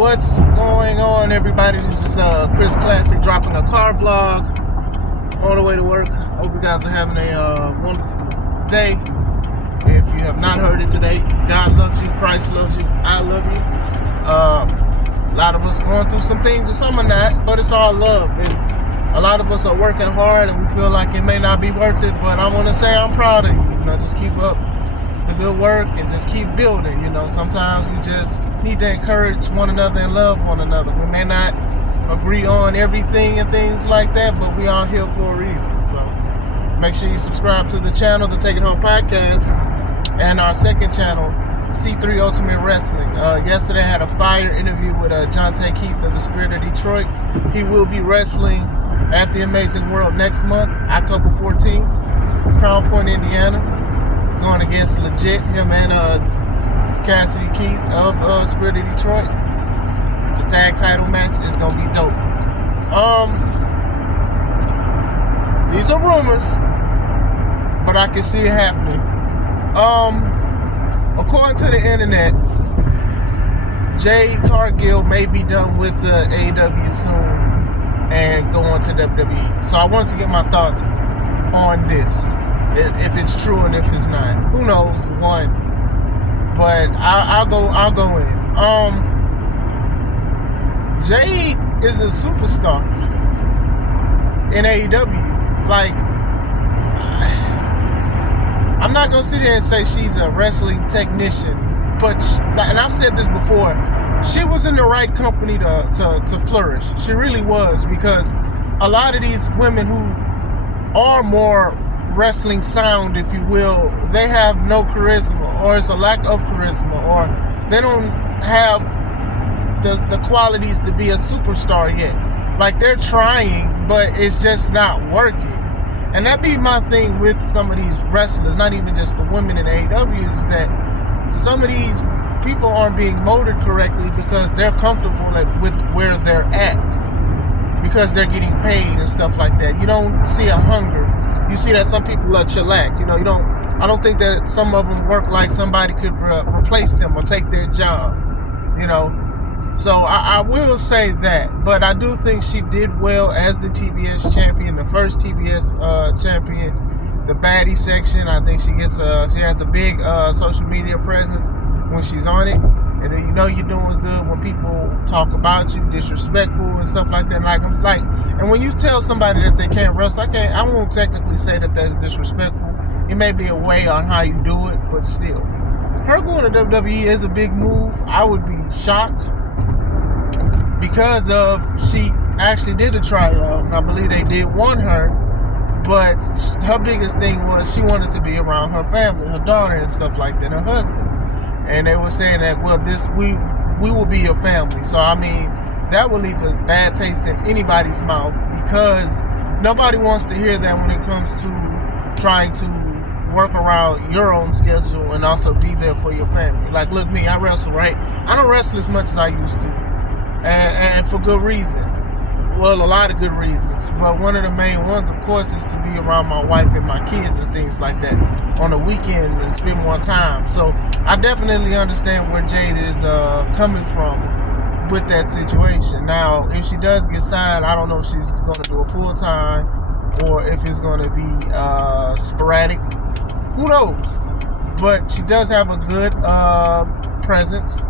What's going on, everybody? This is Chris Classic dropping a car vlog on the way to work. Hope you guys are having a wonderful day. If you have not heard it today, God loves you, Christ loves you, I love you. A lot of us going through some things and some are not, but it's all love. And a lot of us are working hard and we feel like it may not be worth it, but I want to say I'm proud of you. Just keep up the good work and just keep building. Sometimes we just need to encourage one another and love one another. We may not agree on everything and things like that, but we are here for a reason. So make sure you subscribe to the channel, the Take It Home Podcast, and our second channel, C3 Ultimate Wrestling. Yesterday I had a fire interview with Jade Keith of the Spirit of Detroit. He will be wrestling at the Amazing World next month, October 14th, Crown Point, Indiana, going against Legit, him and Cassidy Keith of Spirit of Detroit. It's a tag title match. It's gonna be dope. These are rumors, but I can see it happening. According to the internet, Jade Cargill may be done with the AEW soon and go on to WWE. So I wanted to get my thoughts on this, if it's true and if it's not. Who knows? But I'll go in. Jade is a superstar in AEW. Like, I'm not gonna sit here and say she's a wrestling technician, but and I've said this before, she was in the right company to flourish. She really was, because a lot of these women who are more wrestling sound, if you will, they have no charisma, or it's a lack of charisma, or they don't have the qualities to be a superstar yet. Like, they're trying, but it's just not working. And that be my thing with some of these wrestlers, not even just the women in AEW, is that some of these people aren't being molded correctly because they're comfortable with where they're at, because they're getting paid and stuff like that. You don't see a hunger. You see that some people are chillax. I don't think that some of them work like somebody could replace them or take their job. So I will say that, but I do think she did well as the TBS champion, the first TBS champion, the baddie section. I think she has a big social media presence when she's on it, and then you're doing good when people talk about you disrespectful and stuff like that. And when you tell somebody that they can't wrestle, I won't technically say that that's disrespectful. It may be a way on how you do it, but still, her going to WWE is a big move. I would be shocked, because she actually did a tryout, and I believe they did want her, but her biggest thing was she wanted to be around her family, her daughter and stuff like that, her husband. And they were saying that, well, we will be your family. So that will leave a bad taste in anybody's mouth, because nobody wants to hear that when it comes to trying to work around your own schedule and also be there for your family. Like, look, me, I wrestle, right? I don't wrestle as much as I used to, and for good reason. Well, a lot of good reasons, but one of the main ones, of course, is to be around my wife and my kids and things like that on the weekends and spend more time. So I definitely understand where Jade is coming from with that situation. Now, if she does get signed, I don't know if she's going to do a full-time or if it's going to be sporadic. Who knows? But she does have a good presence.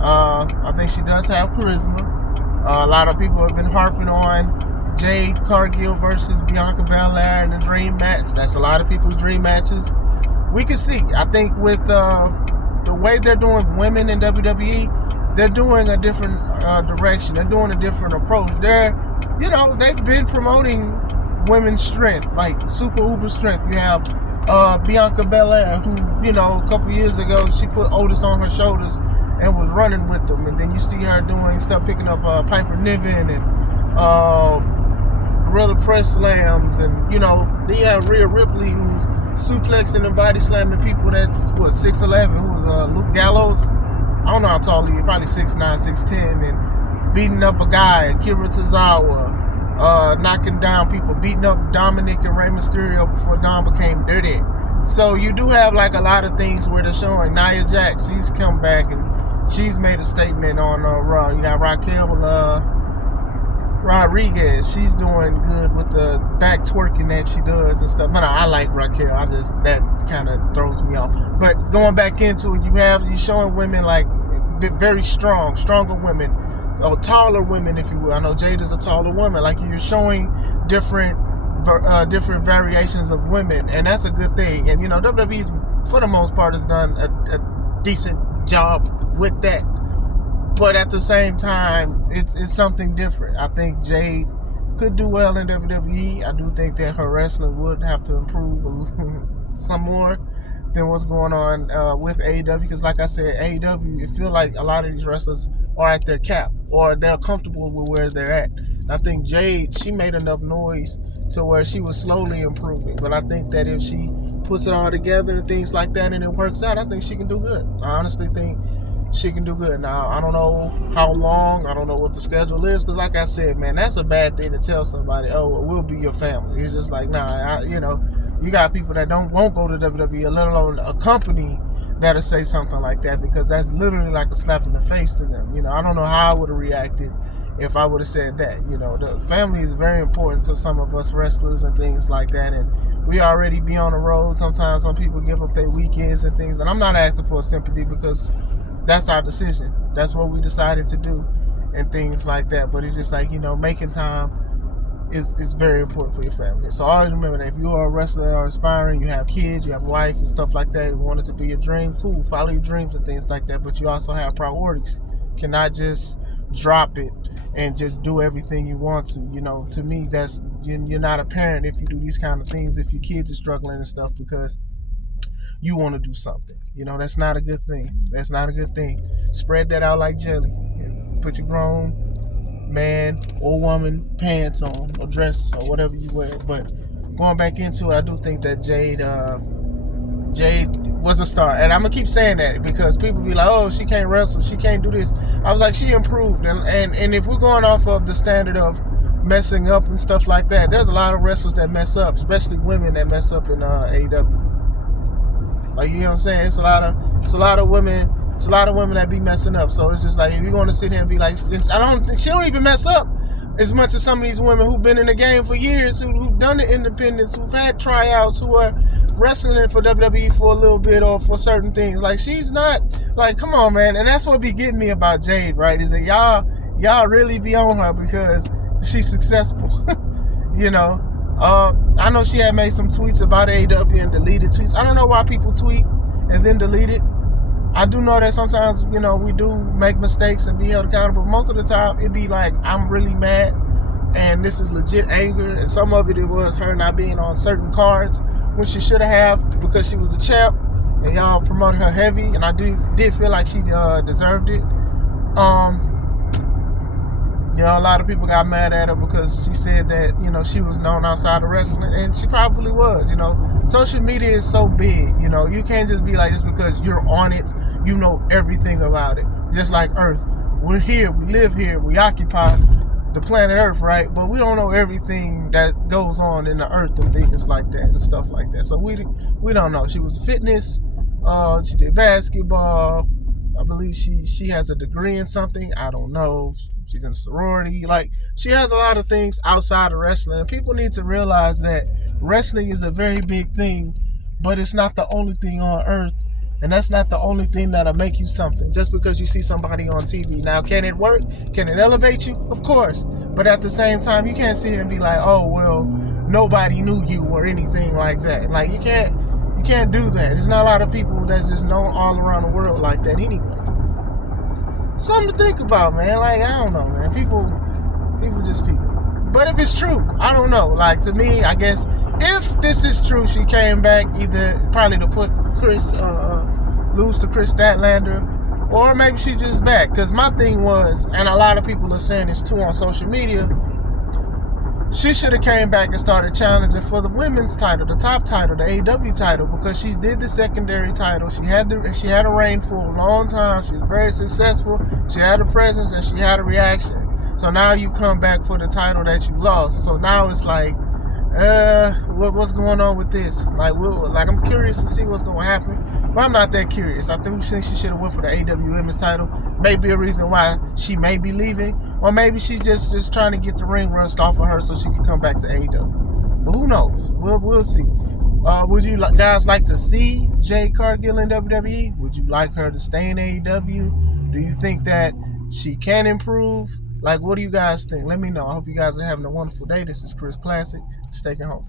I think she does have charisma. A lot of people have been harping on Jade Cargill versus Bianca Belair in the dream match. That's a lot of people's dream matches. We can see. I think with the way they're doing women in WWE, they're doing a different direction. They're doing a different approach. They've been promoting women's strength, like super uber strength. You have Bianca Belair, who, a couple years ago, she put Otis on her shoulders and was running with them. And then you see her doing stuff, picking up Piper Niven and Gorilla Press Slams. And, then you have Rhea Ripley, who's suplexing and body slamming people that's, 6'11", who's Luke Gallows. I don't know how tall he is, probably 6'9", 6'10", and beating up a guy, Akira Tozawa, knocking down people, beating up Dominic and Rey Mysterio before Dom became dirty. So you do have a lot of things where they're showing Nia Jax. She's come back and she's made a statement on Raw. You got Raquel Rodriguez. She's doing good with the back twerking that she does and stuff. But I like Raquel. That kind of throws me off. But going back into it, you're showing women like very stronger women, or taller women, if you will. I know Jade is a taller woman. Like, you're showing different variations of women, and that's a good thing. And WWE's, for the most part, has done a decent job with that. But at the same time, it's something different. I think Jade could do well in WWE. I do think that her wrestling would have to improve some more than what's going on with AEW. Because like I said, AEW, it feels like a lot of these wrestlers are at their cap, or they're comfortable with where they're at. I think Jade, she made enough noise to where she was slowly improving. But I think that if she puts it all together and things like that and it works out, I think she can do good. I honestly think she can do good. Now, I don't know how long, I don't know what the schedule is, because like I said, man, that's a bad thing to tell somebody, oh, we'll be your family. It's just like, nah, you got people that won't go to WWE, let alone a company that'll say something like that, because that's literally like a slap in the face to them. I don't know how I would have reacted if I would have said that. The family is very important to some of us wrestlers and things like that, and we already be on the road. Sometimes some people give up their weekends and things, and I'm not asking for sympathy, because that's our decision. That's what we decided to do and things like that. But it's just like, making time is very important for your family. So always remember that if you are a wrestler or aspiring, you have kids, you have a wife and stuff like that, and want it to be your dream, cool, follow your dreams and things like that. But you also have priorities. You cannot just drop it and just do everything you want to. To me, that's you're not a parent if you do these kind of things, if your kids are struggling and stuff because you want to do something. That's not a good thing. That's not a good thing. Spread that out like jelly. Put your grown man or woman pants on, or dress, or whatever you wear. But going back into it, I do think that Jade was a star. And I'm going to keep saying that because people be like, oh, she can't wrestle, she can't do this. I was like, she improved. And if we're going off of the standard of messing up and stuff like that, there's a lot of wrestlers that mess up, especially women that mess up in AEW. Like, you know what I'm saying? It's a lot of women that be messing up. So it's just like, if you're going to sit here and be like, she don't even mess up as much as some of these women who've been in the game for years, who've done the independents, who've had tryouts, who are wrestling for WWE for a little bit or for certain things. Like, she's not, like, come on, man. And that's what be getting me about Jade, right? Is that y'all really be on her because she's successful. I know she had made some tweets about AEW and deleted tweets. I don't know why people tweet and then delete it. I do know that sometimes, we do make mistakes and be held accountable. Most of the time, it be like, I'm really mad and this is legit anger. And some of it was her not being on certain cards, which she should have because she was the champ and y'all promoted her heavy. And I did feel like she deserved it. A lot of people got mad at her because she said that, she was known outside of wrestling, and she probably was. Social media is so big, you can't just be like, just because you're on it, you know everything about it. Just like Earth. We're here, we live here, we occupy the planet Earth, right? But we don't know everything that goes on in the Earth and things like that and stuff like that. So we don't know. She was fitness, she did basketball. I believe she has a degree in something. I don't know. She's in a sorority. Like, she has a lot of things outside of wrestling. And people need to realize that wrestling is a very big thing, but it's not the only thing on earth. And that's not the only thing that'll make you something. Just because you see somebody on TV. Now, can it work? Can it elevate you? Of course. But at the same time, you can't sit here and be like, oh, well, nobody knew you or anything like that. Like, you can't do that. There's not a lot of people that's just known all around the world like that anyway. Something to think about, man. Like, I don't know, man. People just people. But if it's true, I don't know. Like, to me, I guess if this is true, she came back either probably to put lose to Chris Statlander, or maybe she's just back. Because my thing was, and a lot of people are saying this too on social media, she should have came back and started challenging for the women's title, the top title, the AEW title, because she did the secondary title. She had a reign for a long time. She was very successful. She had a presence and she had a reaction. So now you come back for the title that you lost. So now it's like, what's going on with this? Like I'm curious to see what's going to happen, but I'm not that curious. I think she should have went for the AEW Women's title. Maybe a reason why she may be leaving, or maybe she's just trying to get the ring rust off of her so she can come back to AEW. But who knows? We'll see. Would you guys like to see Jade Cargill in WWE? Would you like her to stay in AEW? Do you think that she can improve? Like, what do you guys think? Let me know. I hope you guys are having a wonderful day. This is Chris Classic. Stay home.